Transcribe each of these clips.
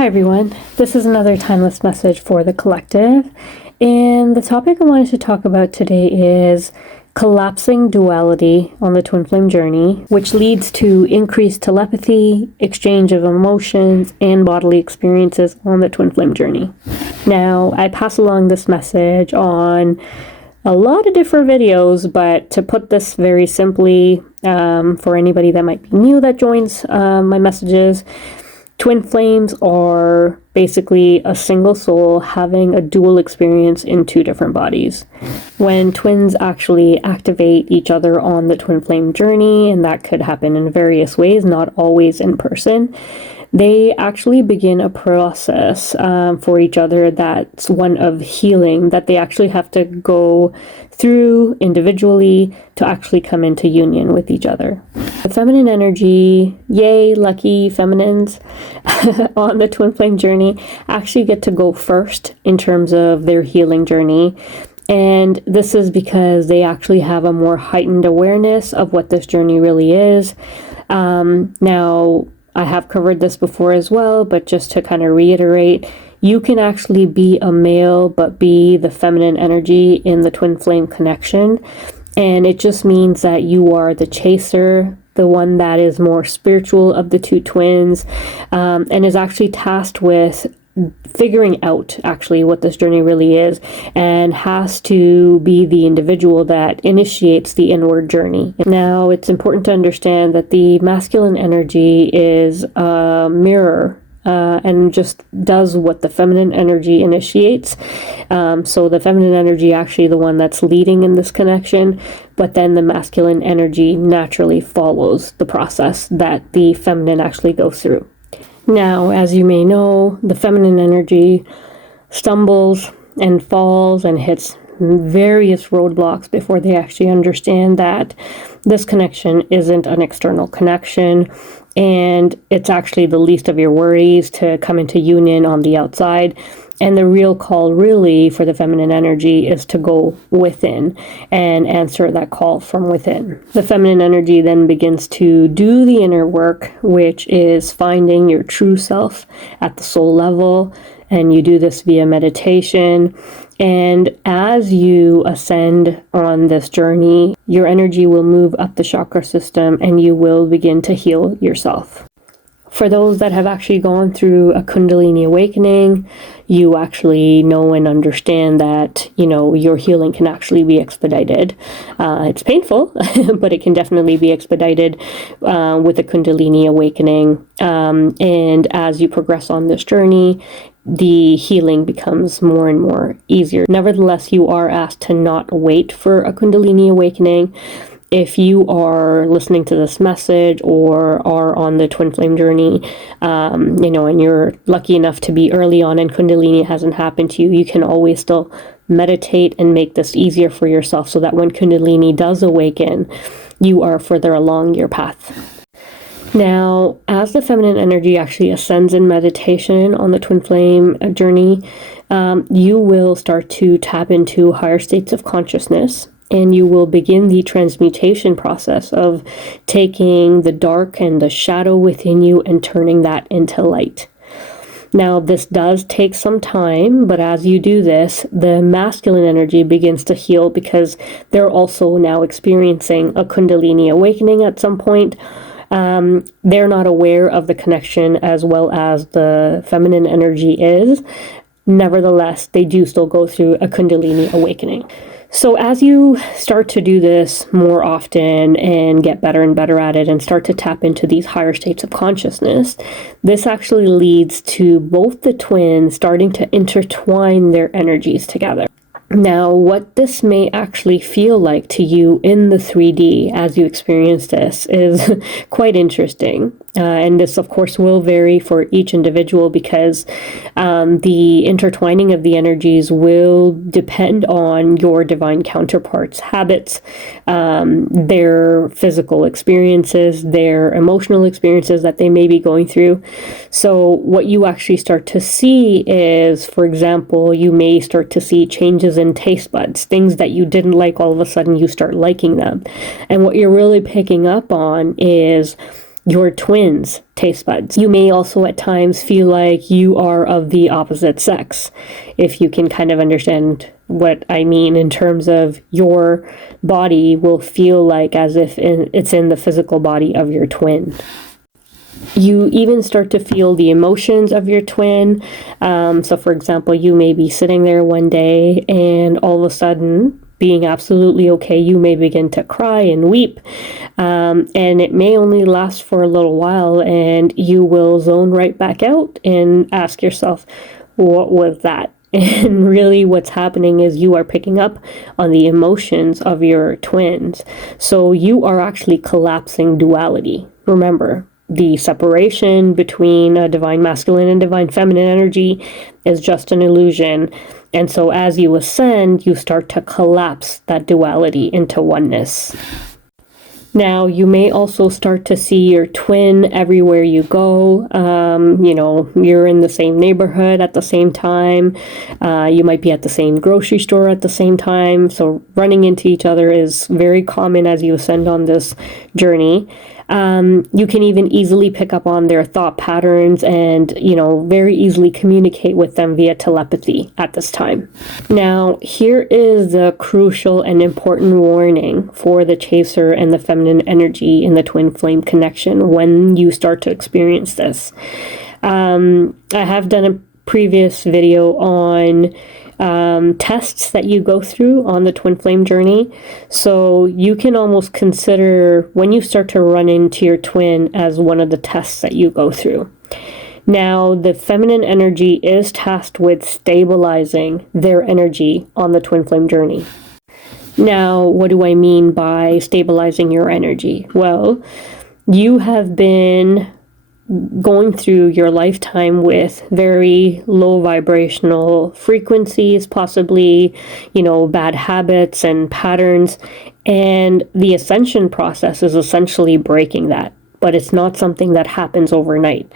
Hi everyone, this is another timeless message for the collective, and the topic I wanted to talk about today is collapsing duality on the twin flame journey, which leads to increased telepathy, exchange of emotions, and bodily experiences on the twin flame journey. Now, I pass along this message on a lot of different videos, but to put this very simply, for anybody that might be new that joins my messages, twin flames are basically a single soul having a dual experience in two different bodies. When twins actually activate each other on the twin flame journey, and that could happen in various ways, not always in person, they actually begin a process for each other that's one of healing, that they actually have to go through individually to actually come into union with each other. The feminine energy, yay, lucky feminines on the twin flame journey, actually get to go first in terms of their healing journey. And this is because they actually have a more heightened awareness of what this journey really is. Now, I have covered this before as well, but just to kind of reiterate, you can actually be a male but be the feminine energy in the twin flame connection. And it just means that you are the chaser, the one that is more spiritual of the two twins, and is actually tasked with figuring out actually what this journey really is, and has to be the individual that initiates the inward journey. Now, it's important to understand that the masculine energy is a mirror and just does what the feminine energy initiates. So the feminine energy actually the one that's leading in this connection, but then the masculine energy naturally follows the process that the feminine actually goes through. Now, as you may know, the feminine energy stumbles and falls and hits various roadblocks before they actually understand that this connection isn't an external connection, and it's actually the least of your worries to come into union on the outside. And the real call really for the feminine energy is to go within and answer that call from within. The feminine energy then begins to do the inner work, which is finding your true self at the soul level. And you do this via meditation. And as you ascend on this journey, your energy will move up the chakra system and you will begin to heal yourself. For those that have actually gone through a Kundalini awakening, you actually know and understand that, your healing can actually be expedited. It's painful, but it can definitely be expedited with a Kundalini awakening. And as you progress on this journey, the healing becomes more and more easier. Nevertheless, you are asked to not wait for a Kundalini awakening. If you are listening to this message or are on the twin flame journey, and you're lucky enough to be early on and Kundalini hasn't happened to you, you can always still meditate and make this easier for yourself so that when Kundalini does awaken, you are further along your path. Now, as the feminine energy actually ascends in meditation on the twin flame journey, you will start to tap into higher states of consciousness. And you will begin the transmutation process of taking the dark and the shadow within you and turning that into light. Now, this does take some time, but as you do this, the masculine energy begins to heal because they're also now experiencing a Kundalini awakening at some point. They're not aware of the connection as well as the feminine energy is. Nevertheless, they do still go through a Kundalini awakening. So as you start to do this more often and get better and better at it and start to tap into these higher states of consciousness, this actually leads to both the twins starting to intertwine their energies together. Now, what this may actually feel like to you in the 3D as you experience this is quite interesting. And this, of course, will vary for each individual because the intertwining of the energies will depend on your divine counterparts' habits, their physical experiences, their emotional experiences that they may be going through. So what you actually start to see is, for example, you may start to see changes in taste buds, things that you didn't like, all of a sudden you start liking them. And what you're really picking up on is your twin's taste buds. You may also at times feel like you are of the opposite sex, if you can kind of understand what I mean in terms of your body will feel like as if it's in the physical body of your twin. You even start to feel the emotions of your twin. So for example, you may be sitting there one day and all of a sudden, being absolutely okay, you may begin to cry and weep. And it may only last for a little while, and you will zone right back out and ask yourself, what was that? And really what's happening is you are picking up on the emotions of your twins. So you are actually collapsing duality. Remember, the separation between a divine masculine and divine feminine energy is just an illusion. And so as you ascend, you start to collapse that duality into oneness. Now, you may also start to see your twin everywhere you go. You're in the same neighborhood at the same time. You might be at the same grocery store at the same time. So running into each other is very common as you ascend on this journey. You can even easily pick up on their thought patterns and, very easily communicate with them via telepathy at this time. Now, here is the crucial and important warning for the chaser and the feminine energy in the twin flame connection when you start to experience this. I have done a previous video on tests that you go through on the twin flame journey. So you can almost consider when you start to run into your twin as one of the tests that you go through. Now, the feminine energy is tasked with stabilizing their energy on the twin flame journey. Now, what do I mean by stabilizing your energy? Well, you have been going through your lifetime with very low vibrational frequencies, possibly, bad habits and patterns. And the ascension process is essentially breaking that. But it's not something that happens overnight.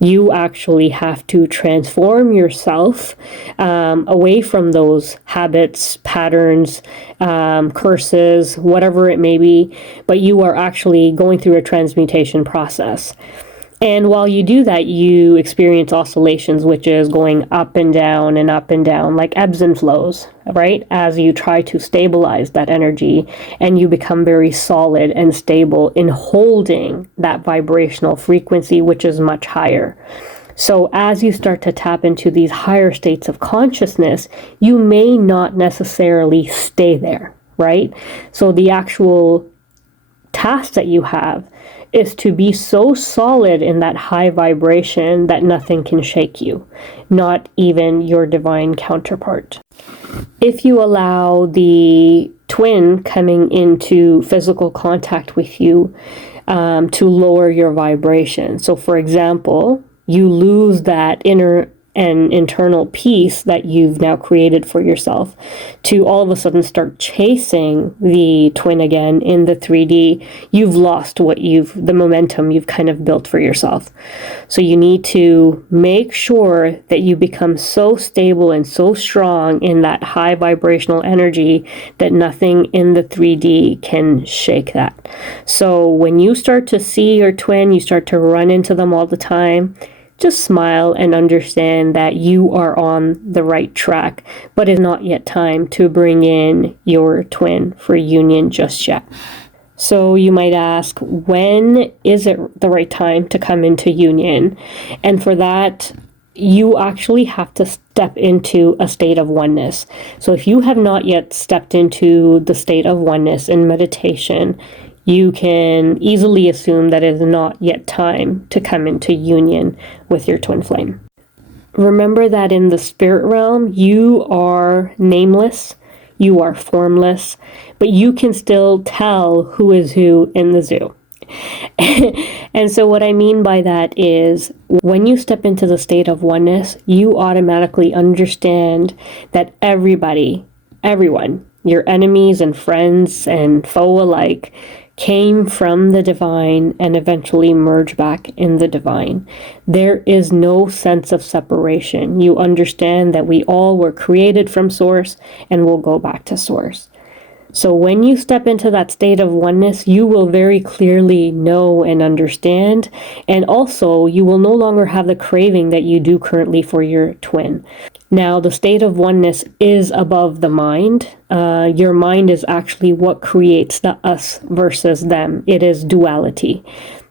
You actually have to transform yourself away from those habits, patterns, curses, whatever it may be. But you are actually going through a transmutation process. And while you do that, you experience oscillations, which is going up and down, like ebbs and flows, right? As you try to stabilize that energy and you become very solid and stable in holding that vibrational frequency, which is much higher. So as you start to tap into these higher states of consciousness, you may not necessarily stay there, right? So the actual task that you have is to be so solid in that high vibration that nothing can shake you, not even your divine counterpart. If you allow the twin coming into physical contact with you to lower your vibration. So for example, you lose that inner and internal peace that you've now created for yourself to all of a sudden start chasing the twin again in the 3D, you've lost the momentum you've kind of built for yourself. So you need to make sure that you become so stable and so strong in that high vibrational energy that nothing in the 3D can shake that. So when you start to see your twin, you start to run into them all the time, just smile and understand that you are on the right track, but it's not yet time to bring in your twin for union just yet. So you might ask, when is it the right time to come into union? And for that, you actually have to step into a state of oneness. So if you have not yet stepped into the state of oneness in meditation, you can easily assume that it is not yet time to come into union with your twin flame. Remember that in the spirit realm, you are nameless, you are formless, but you can still tell who is who in the zoo. And so what I mean by that is when you step into the state of oneness, you automatically understand that everyone, your enemies and friends and foe alike, came from the divine and eventually merge back in the divine. There is no sense of separation. You understand that we all were created from source and will go back to source. So when you step into that state of oneness, you will very clearly know and understand. And also, you will no longer have the craving that you do currently for your twin. Now, the state of oneness is above the mind. Your mind is actually what creates the us versus them. It is duality.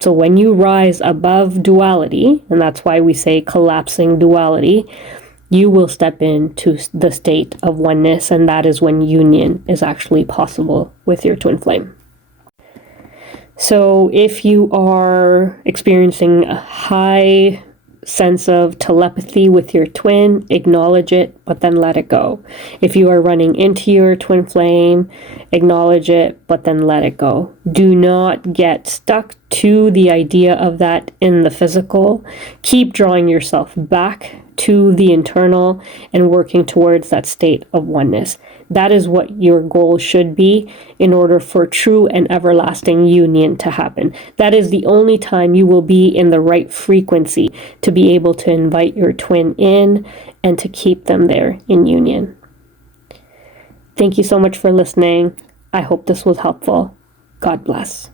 So when you rise above duality, and that's why we say collapsing duality, you will step into the state of oneness, and that is when union is actually possible with your twin flame. So if you are experiencing a high sense of telepathy with your twin, acknowledge it, but then let it go. If you are running into your twin flame, acknowledge it, but then let it go. Do not get stuck to the idea of that in the physical. Keep drawing yourself back to the internal and working towards that state of oneness. That is what your goal should be in order for true and everlasting union to happen. That is the only time you will be in the right frequency to be able to invite your twin in and to keep them there in union. Thank you so much for listening. I hope this was helpful. God bless.